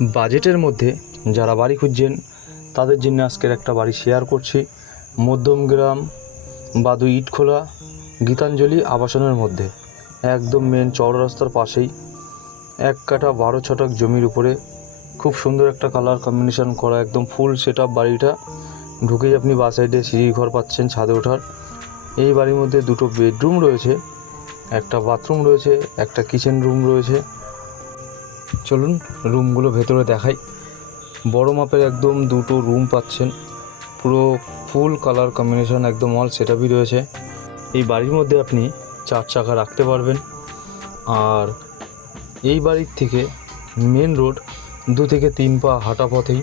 বাজেটের মধ্যে যারা বাড়ি খুঁজছেন, তাদের জন্য আজকের একটা বাড়ি শেয়ার করছি। মধ্যমগ্রাম বাদু ইটখোলা, গীতাঞ্জলি আবাসনের মধ্যে। একদম মেন চওড়া রাস্তার পাশেই এক কাঠা বারো ছটাক জমির উপরে খুব সুন্দর একটা কালার কম্বিনেশন করা একদম ফুল সেট আপ বাড়িটা। ঢুকেই আপনি বা সাইডে সিঁড়ি ঘর পাচ্ছেন ছাদে ওঠার। এই বাড়ির মধ্যে দুটো বেডরুম রয়েছে, একটা বাথরুম রয়েছে, একটা কিচেন রুম রয়েছে। চলুন রুমগুলো ভেতরে দেখাই। বড় মাপের একদম দুটো রুম পাচ্ছেন। পুরো ফুল কালার কম্বিনেশন একদম অল সেটআপই রয়েছে। এই বাড়ির মধ্যে আপনি চার চাকা রাখতে পারবেন। আর এই বাড়ির থেকে মেন রোড দু থেকে তিন পা হাঁটা পথেই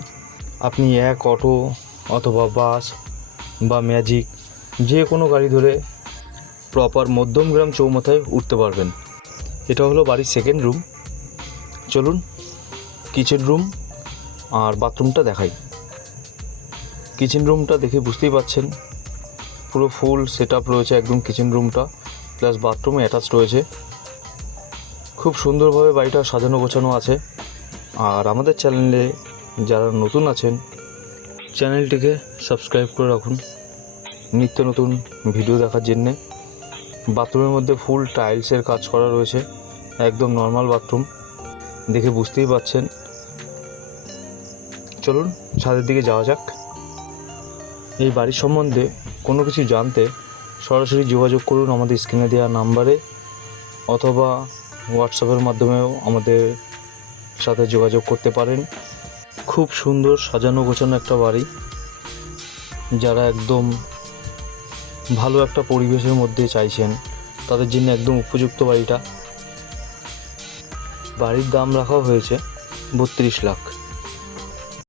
আপনি এক অটো অথবা বাস বা ম্যাজিক যে কোনো গাড়ি ধরে প্রপার মধ্যমগ্রাম চৌমাথায় উঠতে পারবেন। এটা হলো বাড়ির সেকেন্ড রুম। চলুন কিচেন রুম আর বাথরুমটা দেখাই। কিচেন রুমটা দেখে বুঝতেই পাচ্ছেন, পুরো ফুল সেট আপ রয়েছে একদম কিচেন রুমটা প্লাস বাথরুমে অ্যাটাচ রয়েছে। খুব সুন্দরভাবে বাড়িটা সাজানো গোছানো আছে। আর আমাদের চ্যানেলে যারা নতুন আছেন চ্যানেলটিকে সাবস্ক্রাইব করে রাখুন। নিত্য নতুন ভিডিও দেখার জন্যে। বাথরুমের মধ্যে ফুল টাইলসের কাজ করা রয়েছে, একদম নর্মাল বাথরুম দেখে বুঝতেই পারছেন। চলুন, ছাদের দিকে যাওয়া যাক। এই বাড়ির সম্বন্ধে কোনো কিছু জানতে সরাসরি যোগাযোগ করুন আমাদের স্ক্রিনে দেওয়া নাম্বারে অথবা হোয়াটসঅ্যাপের মাধ্যমেও আমাদের সাথে যোগাযোগ করতে পারেন। খুব সুন্দর সাজানো গোছানো একটা বাড়ি, যারা একদম ভালো একটা পরিবেশের মধ্যে চাইছেন, তাদের জন্য একদম উপযুক্ত বাড়িটা। বাড়ির দাম রাখা হয়েছে বত্রিশ লাখ।